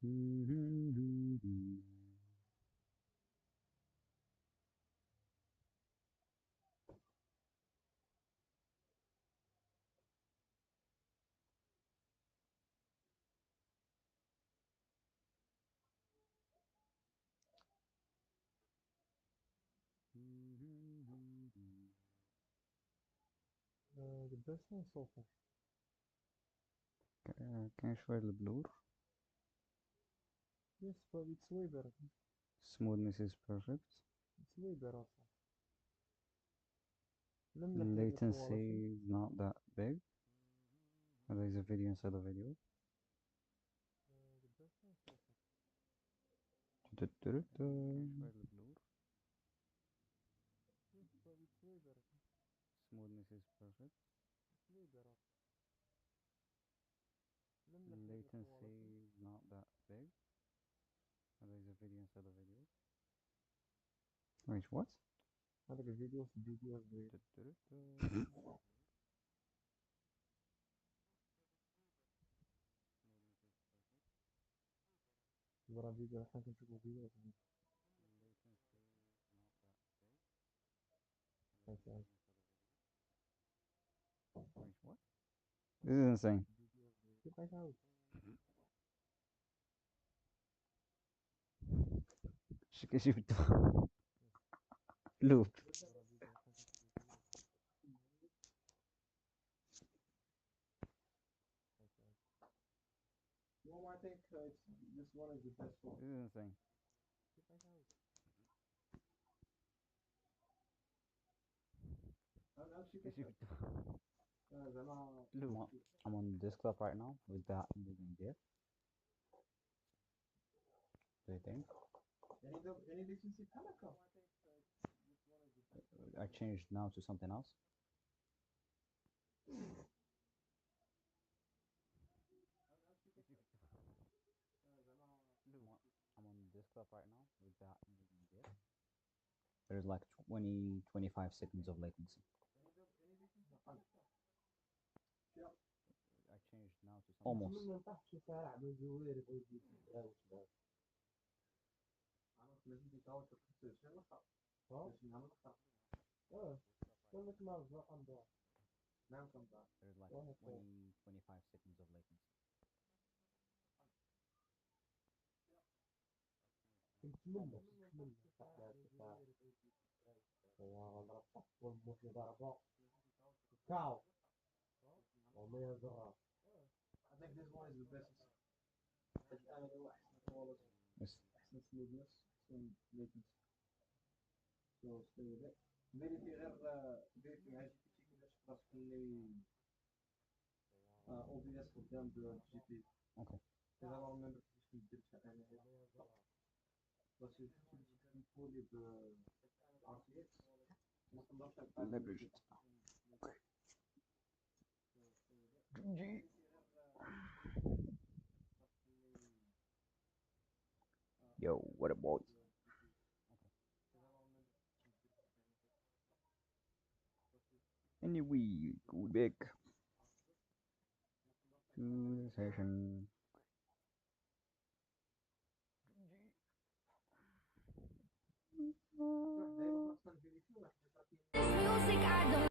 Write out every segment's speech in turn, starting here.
The best one so far. كان شوية البلور. Yes, but it's way better. Smoothness is perfect. It's way better. من ناحية quality. Latency is not that big. There is a video inside the video. The best one so far. كان شوية البلور. Yes, but it's way better. Smoothness is perfect. It's way better. Latency is not that big. There is a video inside the video. Wait, what? هذاك الفيديو برا فيديو الحين كنشوفو فيديو Wait, what? This is insane. كيف غيتعاود شفت لوب. Well, I think this one is the best one. This is insane. Loop. I'm on the desktop right now with that moving there. Do you think? I changed now to something else. I'm on the desktop right now with that moving there. There's like 20-25 seconds of latency. I changed now to something almost. There's like 20-25 seconds of latency. I think this one is the best. Yes. Smoothness and latency. So stay with it. فيريفي غير كيفاش خاص اللي OBS قدام بالجي بي. Okay. إذا ما remember كيفاش ندير أنا بس تكونفولي ب RTX ما تقدرش Leverage it. GG. Yo, what up, boys? Anyway, go back to the session. Music I don't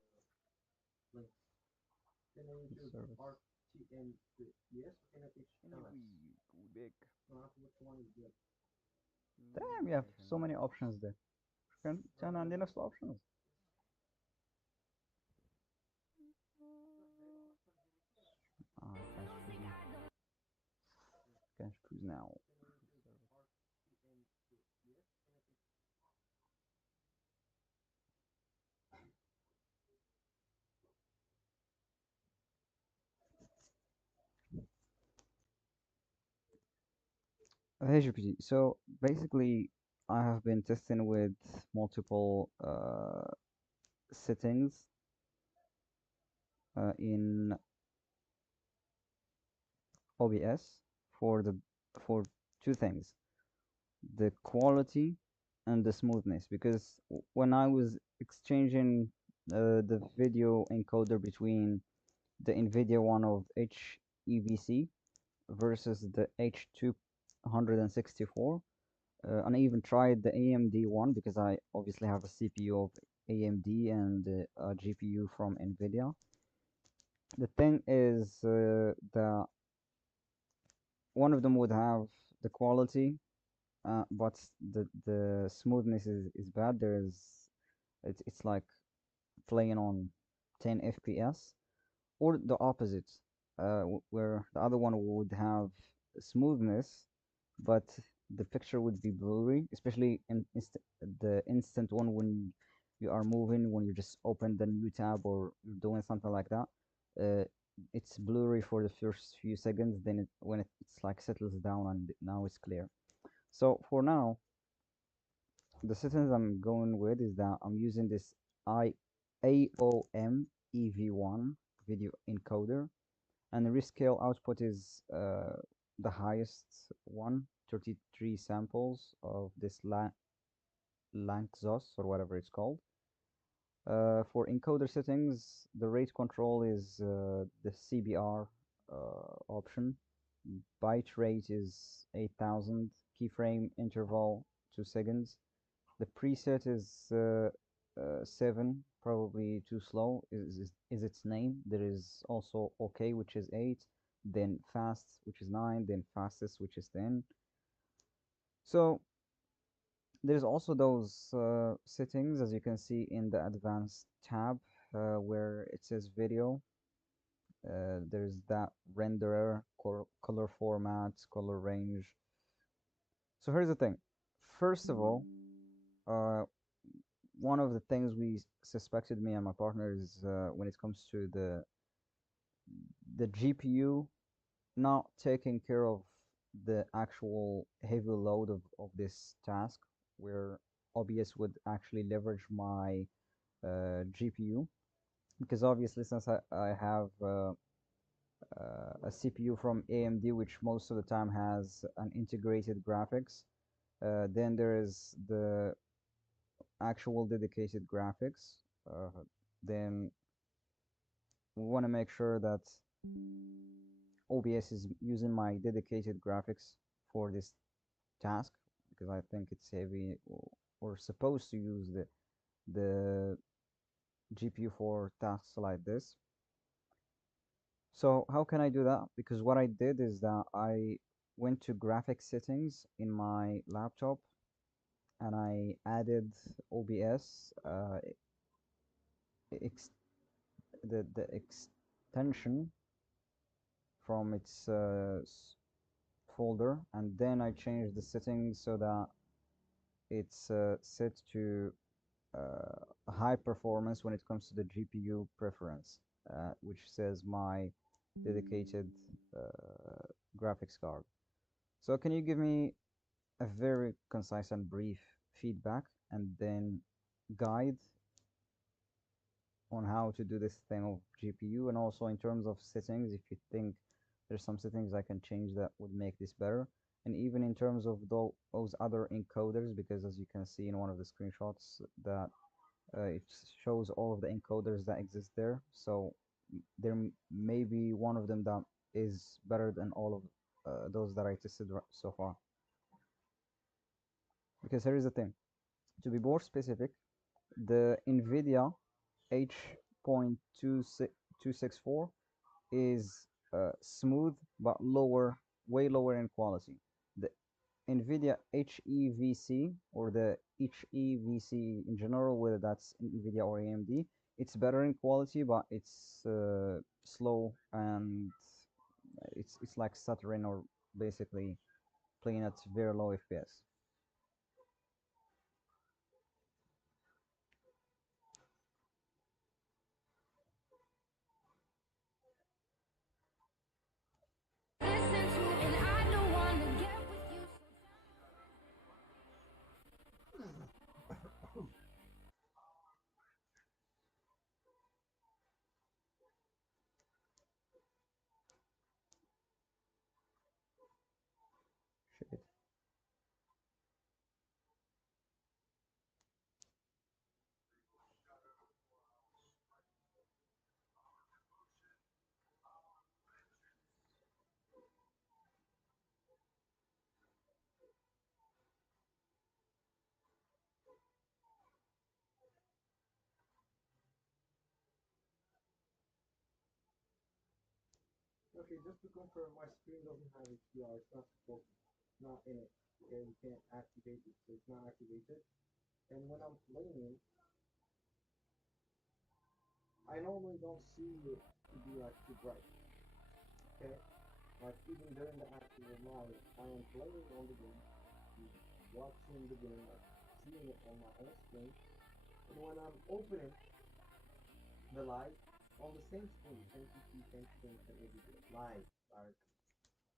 Damn, we have so many options there. كان عندي نفس options. Can't choose now. Hey GPT. So basically, I have been testing with multiple settings in OBS for two things: the quality and the smoothness. Because when I was exchanging the video encoder between the NVIDIA one of HEVC versus the H2 164. And I even tried the AMD one because I obviously have a CPU of AMD and a GPU from NVIDIA. The thing is that one of them would have the quality, but the smoothness is bad. It's like playing on 10 FPS, or the opposite, where the other one would have smoothness, but the picture would be blurry, especially in the instant one when you are moving, when you just open the new tab or you're doing something like that. Uh, it's blurry for the first few seconds, then when it's like settles down and now it's clear. So for now, the settings I'm going with is that I'm using this AOM EV1 video encoder, and the rescale output is the highest one, 33 samples of this Lanczos or whatever it's called. For encoder settings, the rate control is the CBR option. Byte rate is 8000, keyframe interval 2 seconds. The preset is 7, probably too slow, is its name. There is also OK, which is 8, then fast, which is 9, then fastest, which is 10. So there's also those settings, as you can see in the advanced tab, where it says video. There's that renderer, color format, color range. So here's the thing. First of all, one of the things we suspected, me and my partner, is when it comes to the GPU not taking care of the actual heavy load of this task, where OBS would actually leverage my GPU, because obviously since I have a CPU from AMD, which most of the time has an integrated graphics, then there is the actual dedicated graphics. Then we want to make sure that OBS is using my dedicated graphics for this task, because I think it's heavy, or supposed to use the GPU for tasks like this. So how can I do that? Because what I did is that I went to graphic settings in my laptop and I added OBS, the extension from its folder, and then I changed the settings so that it's set to high performance when it comes to the GPU preference, which says my dedicated graphics card. So can you give me a very concise and brief feedback and then guide on how to do this thing of GPU, and also in terms of settings, if you think there's some settings I can change that would make this better, and even in terms of those other encoders, because as you can see in one of the screenshots that it shows all of the encoders that exist there, so there may be one of them that is better than all of those that I tested so far. Because here is the thing, to be more specific, the NVIDIA H.264 is smooth but lower, way lower in quality. The NVIDIA HEVC, or the HEVC in general, whether that's NVIDIA or AMD, it's better in quality, but it's slow, and it's like stuttering, or basically playing at very low FPS. Listen to, and I don't wanna get with you. Shit. Okay, just to confirm, my screen doesn't have HDR. It's not supposed to. It's not in it. Okay, you can't activate it, so it's not activated. And when I'm playing, I normally don't see it to be like too bright. Okay, like even during the actual live, I am playing on the game, watching the game, like seeing it on my own screen. And when I'm opening the live on the same screen, 1050, 1020, 1080 live, like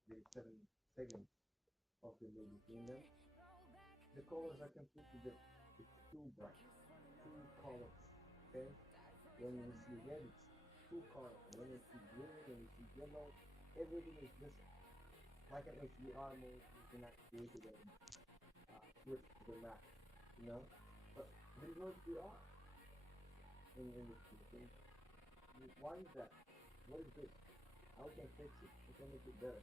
the 7 seconds of the movie between them, the colors are completely different. It's too bright, too colorful. Okay, when you see red, it's too colorful. When you see green, when you see yellow, everything is just like an HDR mode. You can activate it and switch to the max, you know. But there's no HDR in this thing. Why is that? What is this? How we can fix it? We can make it better.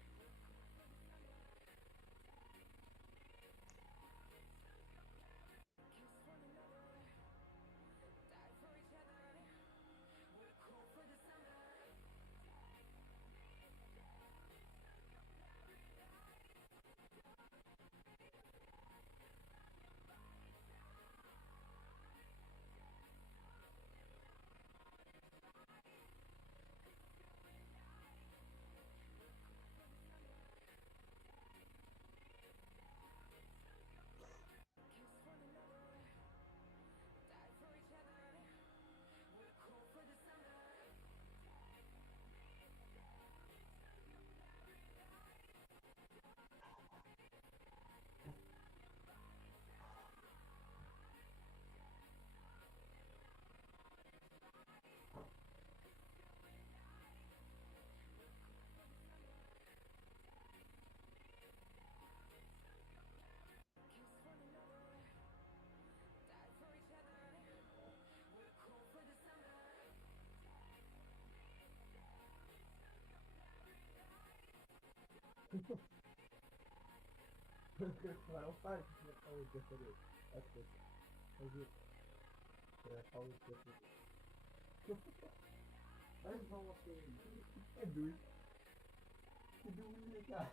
Well, fine. That's always different. That's good. That's good. That's always different. That's almost the dude. You do really got.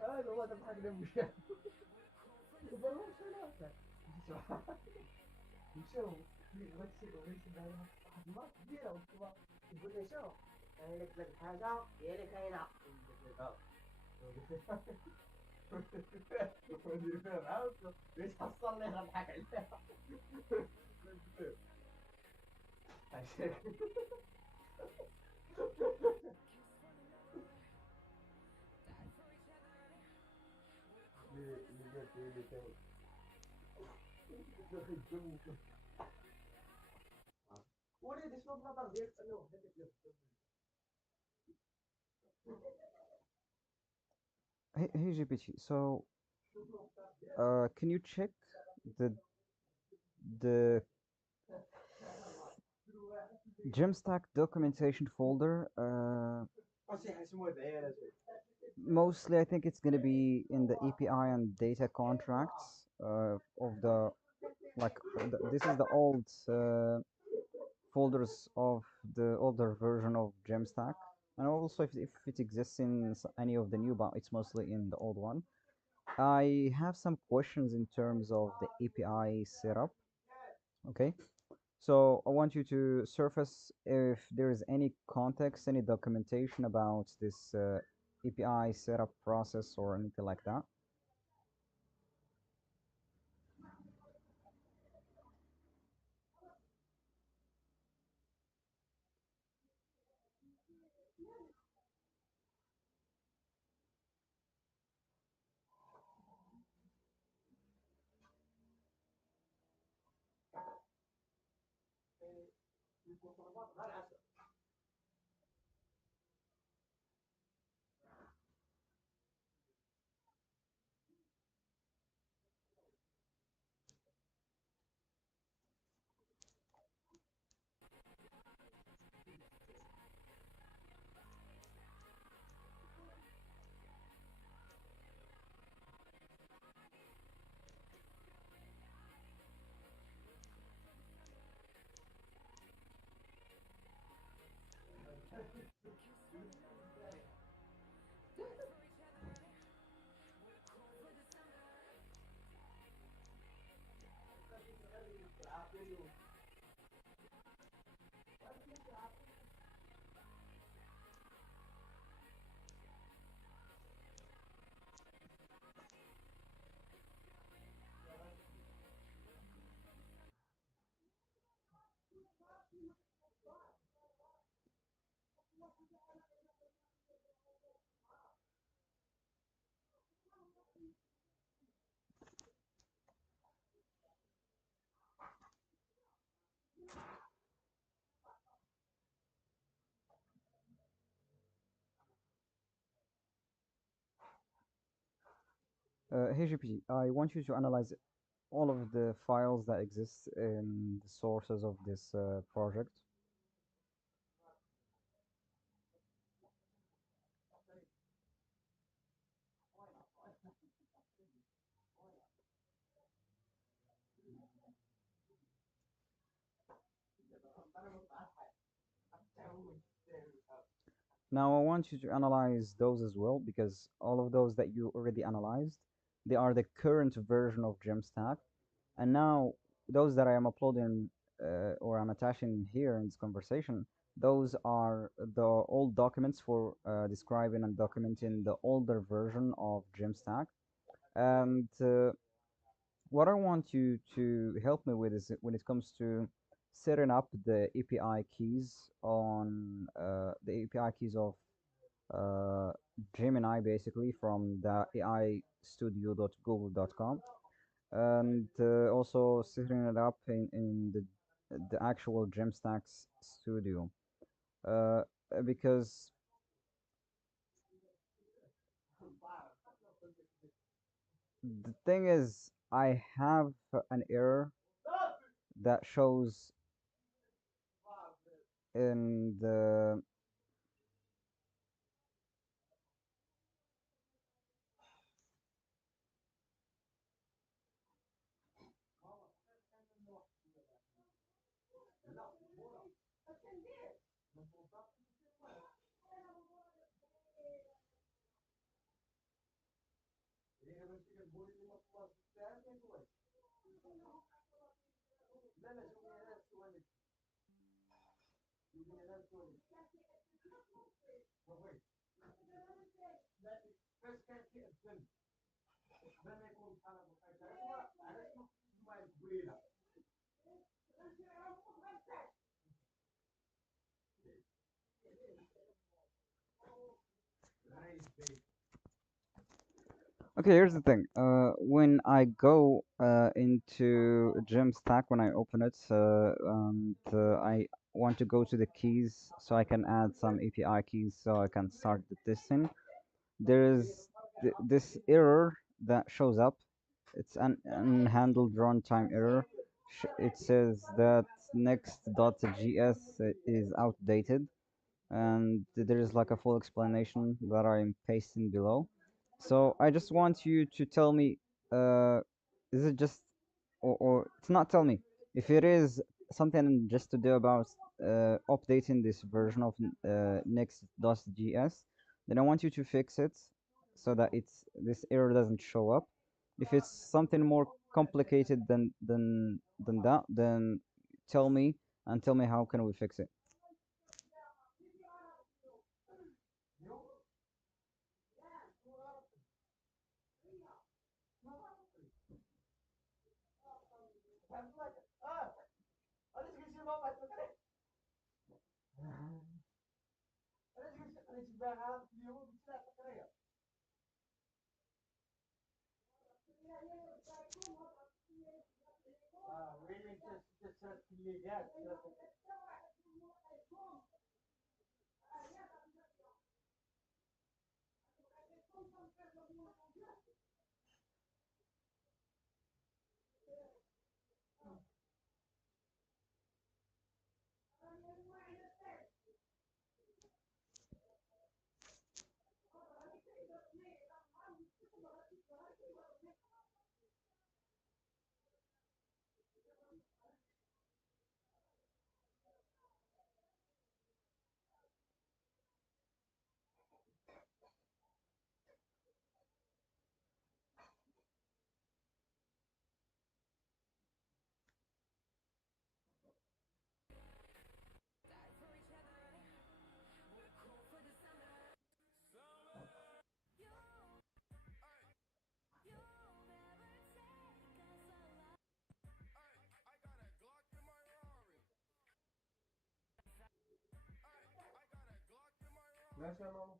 انا والله تضحك جنبي والله شو ناسك شو واحد ما كبيرة والكبار يقول لي شو انا قلت لك حاجة يا لك هنا مدير فين عاوز ليش حصل لي اضحك عليه وليد شنو النظر ديالك انه Hey GPT, so can you check the Gemstack documentation folder? Mostly, I think it's going to be in the API and data contracts of the this is the old folders of the older version of Gemstack, and also if it exists in any of the new, but it's mostly in the old one. I have some questions in terms of the API setup. Okay, so I want you to surface if there is any context, any documentation about this API setup process or anything like that. Hey GPT, I want you to analyze all of the files that exist in the sources of this project. Now I want you to analyze those as well because all of those that you already analyzed, they are the current version of Gemstack. And now those that I am uploading or I'm attaching here in this conversation, those are the old documents for describing and documenting the older version of Gemstack. And what I want you to help me with is when it comes to setting up the API keys on the API keys of Gemini, basically from the aistudio.google.com, and also setting it up in the actual Gemstacks studio, uh, because the thing is I have an error that shows in the Okay, here's the thing. When I go into Gemstack, when I open it, and I want to go to the keys so I can add some API keys so I can start the testing. There is this error that shows up. It's an unhandled runtime error. It says that next.js is outdated, and there is like a full explanation that I'm pasting below. So I just want you to tell me, is it just, or it's not tell me, if it is something just to do about updating this version of next.js, then I want you to fix it so that this error doesn't show up. If it's something more complicated than that, then tell me and tell me how can we fix it. ماشي يا ماما.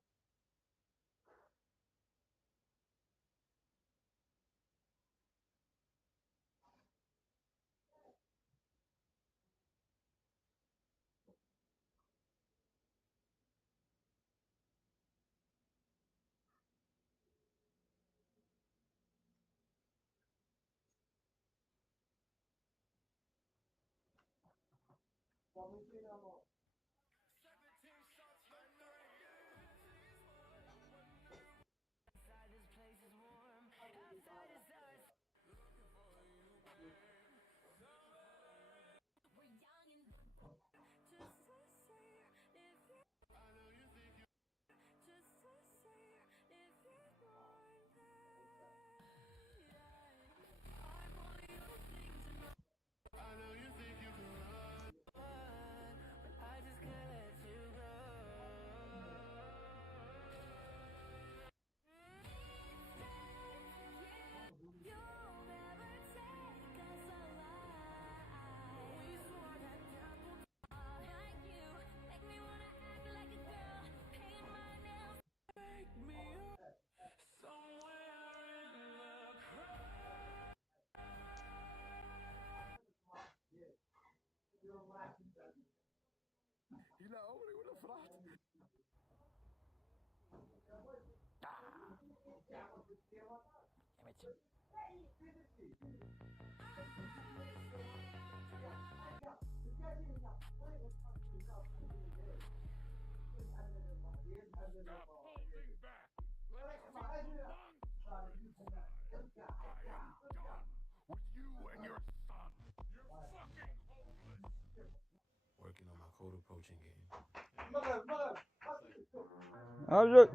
طب مين فينا يا ماما؟ إلى عمري ولا فرحت. Working on my code approaching game. أجل.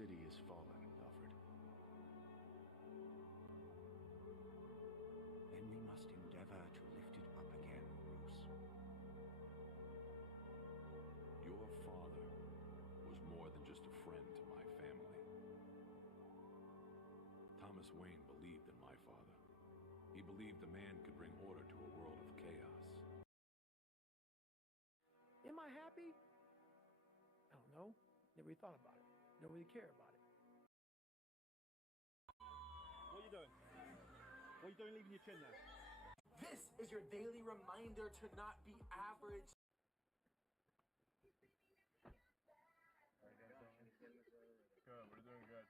city is fallen, Alfred. Then we must endeavor to lift it up again, Bruce. Your father was more than just a friend to my family. Thomas Wayne believed in my father. He believed the man could bring order to a world of chaos. Am I happy? I don't know. Never really thought about it. Don't really care about it. What are you doing? What are you doing leaving your chin there? This is your daily reminder to not be average. Good, we're doing good.